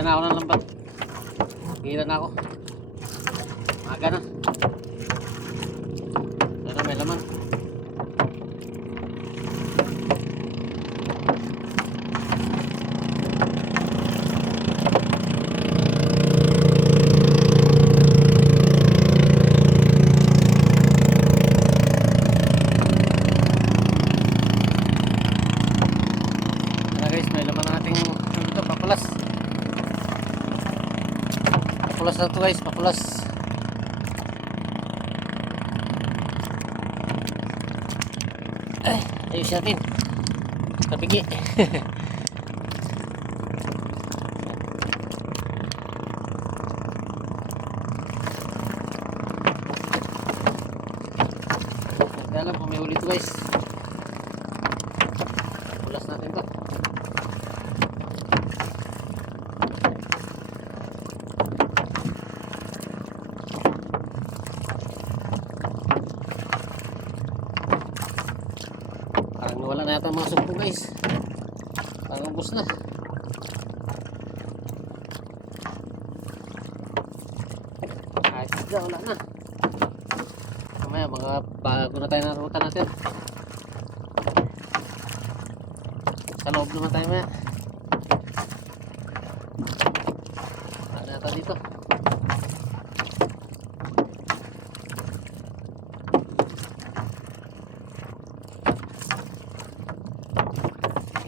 Hila na ako ng lambat. Hila na ako. Maga na. Sana may laman. Papulas na ito guys, papulas. Ayos natin. Kapigi. Hindi alam kung may huli ito guys. Papulas natin ito. Wala na yata mga sugpo guys. Parang ubos na. Kahit isda wala na. Mamaya mga bago na tayo na ruta natin. Sa loob naman tayo maya. Wala na yata dito.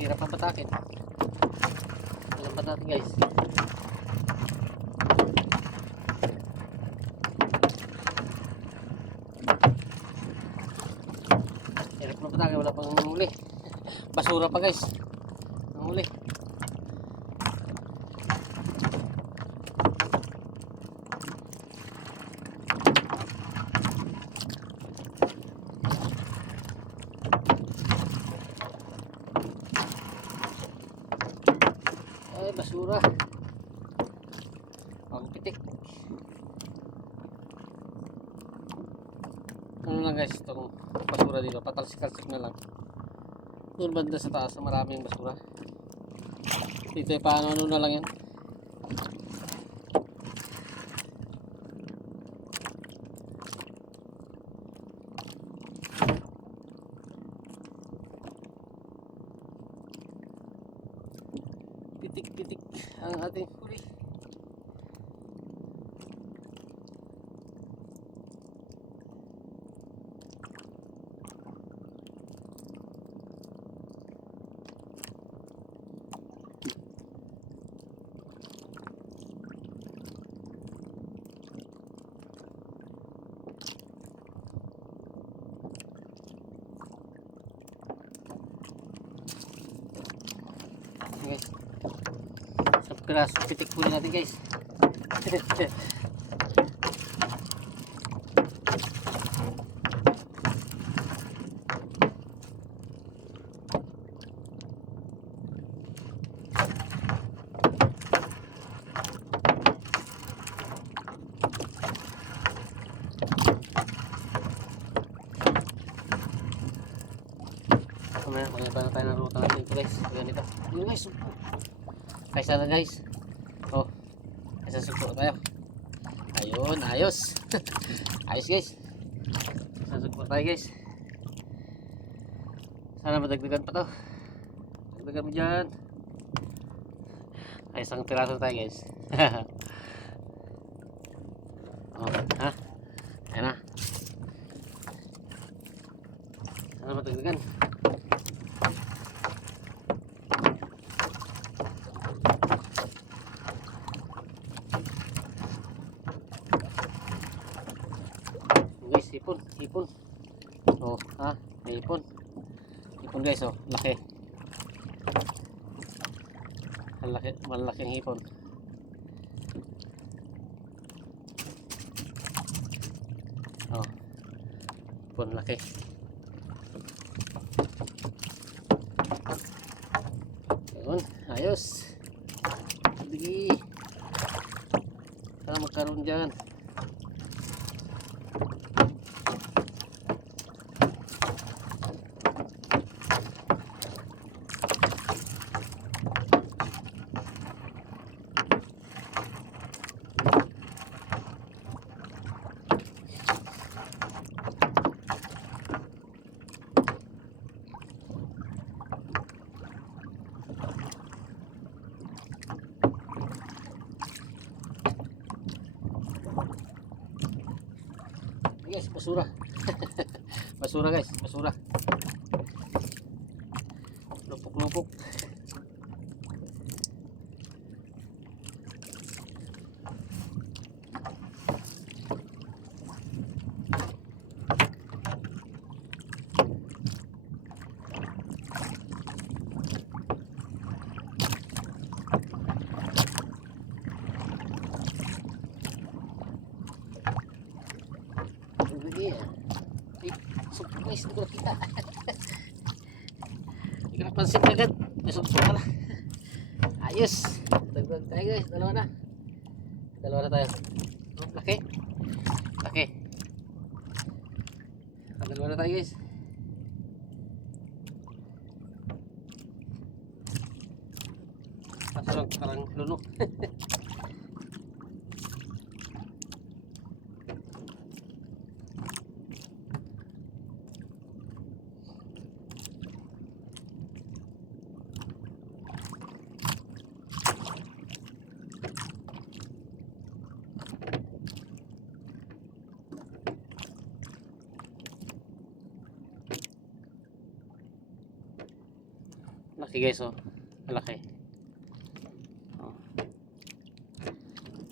Hirap ang patakin. Alam pa natin guys. Hirap ang patakin. Wala pang huli. Basura pa guys. Ang huli. Basura ang pitik. Ano lang guys, itong basura dito patalsik-talsik na lang. Doon banda sa taas na maraming basura. Dito ay paano na lang yan. Pitik-pitik ang ating huli. Guys, sa piraso pitik huli natin guys. Mamaya mag-iba na tayo ng ruta natin ito guys. Ganito. Yun guys, sugpo. Kaysa na guys. Oh, kaysa sugpo tayo. Ayun, ayos. Ayos guys. Kaysa sugpo tayo guys. Sana madagdagan pa to. Dagdagan mo dyan. Ay, isang piraso tayo guys. Oh, ha? Ayan na. Sana madagdagan. Ipon, ipon. Oh, ha? May ipon. Ipon guys, oh, laki. Malaki, malaking ipon. Oh. Ipon laki. Ayun, ayos. Sige. Sana magkaroon dyan. basura. Basura guys, basura. Lupok-lupok. Guys, hindi ko nakita. Hindi ko napansin agad. May sumpo pala. Ayos. Dagdag tayo guys. Dalawa na. Dalawa na tayo. Oh, laki. Laki. Dalawa na tayo guys. Kaso lang parang luno. Laki guys, oh. Malaki. Oh.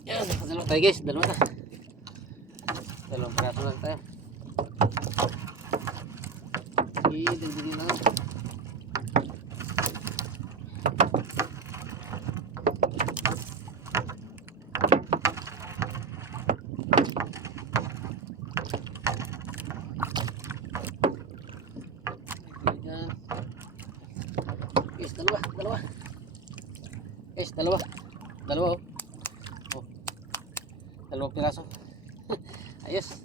Yan, dalawa tayo guys, dalawa na. Dalawang piraso lang tayo. Sige, dagdagin lang. Guys, dalawa. Guys, dalawa oh. Oh. Dalawang piraso. Ayos.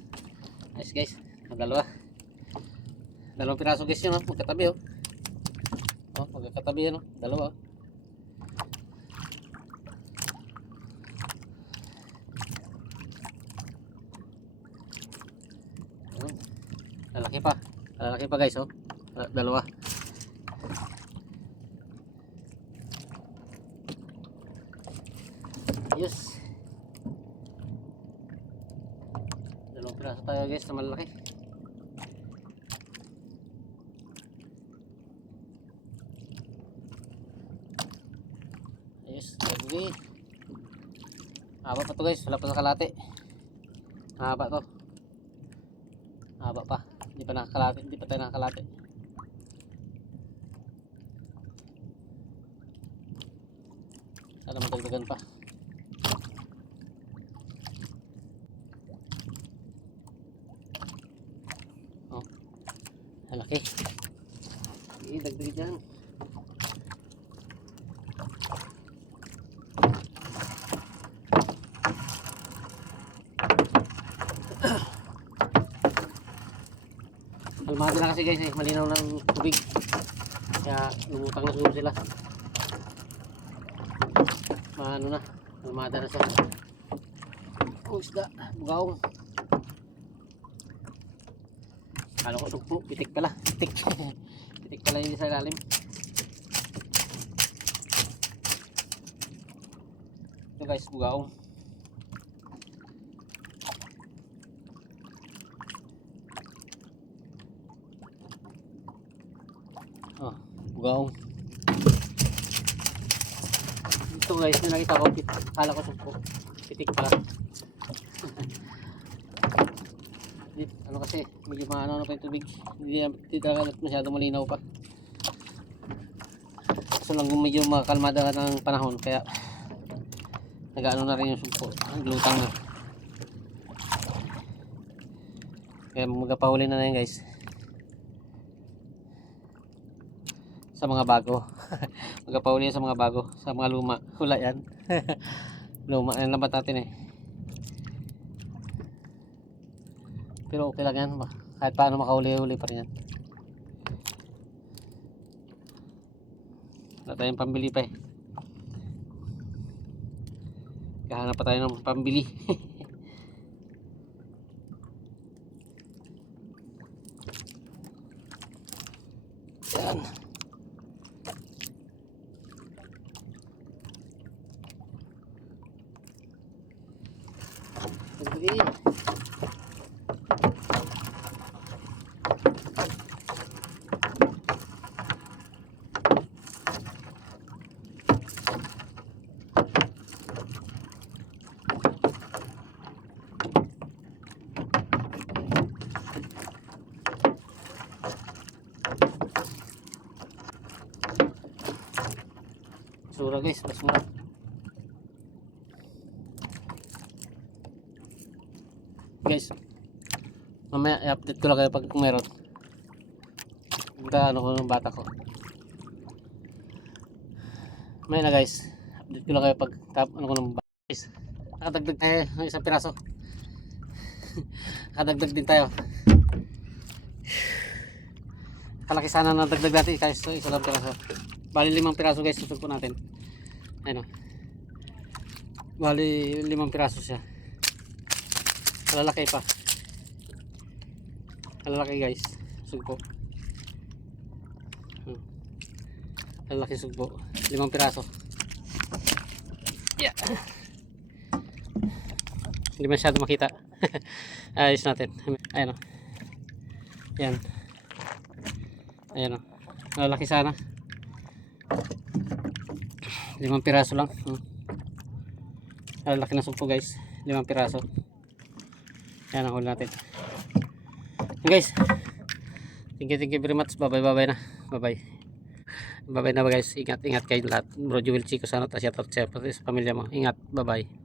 Ayos guys. Dalawa. Dalawang piraso guys yun oh. Magkatabi oh. Oh, magkatabi yan oh. Dalawa oh. Lalaki pa. Lalaki pa guys oh. Dalawa. Ayos. Dalawang piraso tayo guys na malaki. Ayos. Okay. Haba pa to guys. Wala pa sa kalate. Haba to. Haba pa. Hindi pa nakakalate. Hindi pa tayo nakakalate. Sana madagdagan pa. Malaki. Dagdag dyan. Kalmado na kasi guys eh. Malinaw ng tubig. Kaya lumutang na siguro sila. Maano na. Kalmada na sila. Oh, isda. Bugaong. Kala ko sugpo, pitik pala. Pitik. Pitik pala yung sa ilalim. Ito guys, bugaong. Oh, bugaong. Ito guys, yung nakita ko, kala ko sugpo. Pitik pala. Ano kasi medyo maano na pa yung tubig, hindi talaga masyadong malinaw pa. So lang kung medyo makakalmada ng panahon kaya nag-ano na rin yung sumpo, ang lutang na. Kaya magpahuli na yan guys sa mga bago. Magpahuli sa mga bago, sa mga luma. Hula yan. Luma yan lambat natin eh. Pero okay lang yan. Kahit paano makahuli-huli pa rin yan. Wala tayong pambili pa eh. Kahanap pa tayo ng pambili. Yan. Pagdating. basura guys, basura. Guys, mamaya i-update ko lang kayo pag meron. Ano ko ng bata ko. May na guys, update ko lang kayo pag ano ko ng bata. Guys, nakadagdag tayo ng isang piraso. Nakadagdag din tayo. Kalaki sana na dagdag natin kahit isa lang piraso. Bali 5 piraso guys, susugpo natin. Ayun o. Bali 5 piraso siya. Kalalaki pa. Kalalaki guys, sugpo. Kalalaki sugpo. 5 piraso. Yeah. Hindi masyado makita. Ayos natin. Ayun o. Yan. Ayan o. Malalaki sana. 5 piraso lang. Malalaki na sugpo guys. 5 piraso. Ayan ang huli natin. Guys. Thank you very much. Bye na. Bye na guys. Ingat kayo lahat. Bro Jewel Chico sana. Shout out sa pamilya mo. Ingat. Bye.